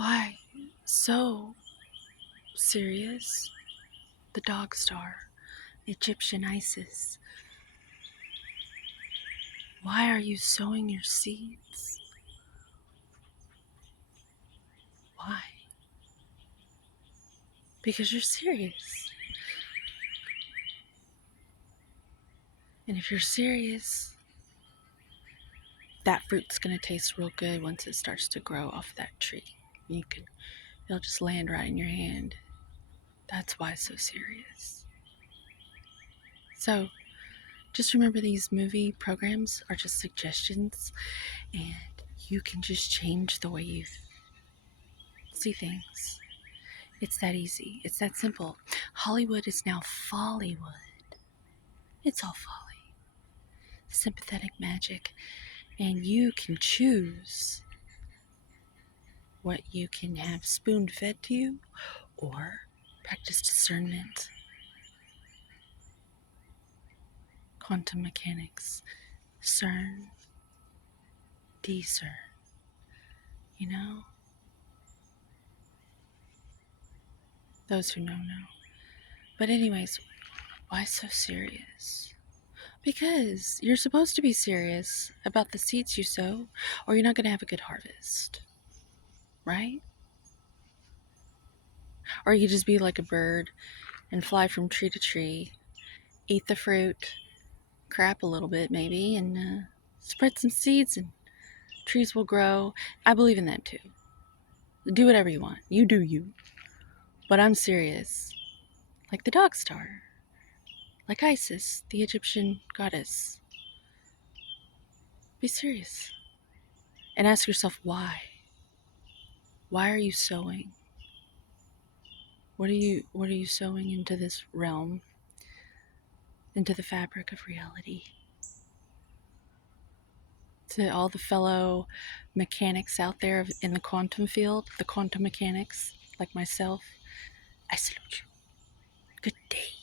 Why so serious? The dog star, Egyptian Isis. Why are you sowing your seeds? Why? Because you're serious. And if you're serious, that fruit's gonna taste real good once it starts to grow off that tree. It'll just land right in your hand. That's why it's so serious. So, just remember these movie programs are just suggestions, and you can just change the way you see things. It's that easy. It's that simple. Hollywood is now Follywood. It's all folly. Sympathetic magic. And you can choose what you can have spoon fed to you or practice discernment. Quantum mechanics. CERN. Discern. You know? Those who know, know. But anyways, why so serious? Because you're supposed to be serious about the seeds you sow, or you're not going to have a good harvest. Right? Or you just be like a bird and fly from tree to tree, eat the fruit, crap a little bit maybe, and spread some seeds and trees will grow. I believe in that too. Do whatever you want. You do you. But I'm serious. Like the dog star. Like Isis, the Egyptian goddess. Be serious. And ask yourself why. Why are you sowing? What are you sowing into this realm? Into the fabric of reality? To all the fellow mechanics out there in the quantum field, the quantum mechanics like myself, I salute you. Good day.